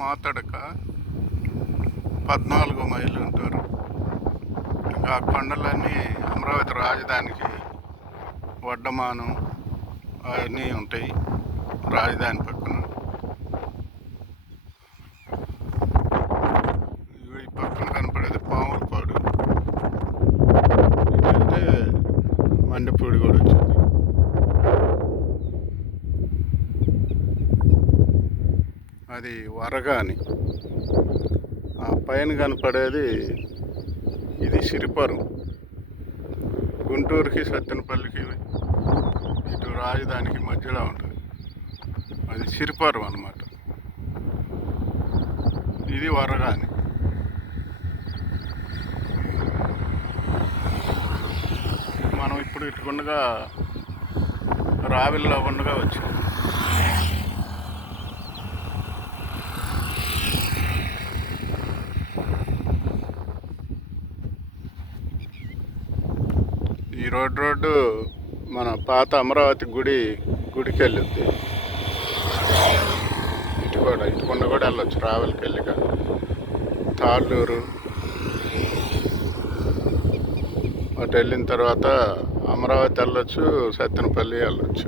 మాతడక 14 మైళ్ళు ఉంటారు. ఇంకా ఆ కొండలన్నీ అమరావతి రాజధానికి వడ్డమానం అవన్నీ ఉంటాయి రాజధాని పక్కన. ఈ పక్కన కనపడేది పాములపాడు, ఇటు వెళ్తే మండిపూడి కూడా వచ్చింది. అది వరగాని. ఆ పైన కనపడేది ఇది సిరిపురం. గుంటూరుకి సత్తెనపల్లికి ఇటు రాజధానికి మధ్యలో ఉంటుంది. అది సిరిపురం అన్నమాట. ఇది వరగాని. మనం ఇప్పుడు ఇటుకుండగా రావిల్లో ఉండగా వచ్చాం. ఈ రోడ్డు మన పాత అమరావతి గుడికి వెళ్ళుద్ది. ఇటుకొండ కూడా వెళ్ళొచ్చు రావులకి వెళ్ళిగా. తాళ్ళూరు అటు వెళ్ళిన తర్వాత అమరావతి వెళ్ళొచ్చు, సత్తెనపల్లి వెళ్ళొచ్చు.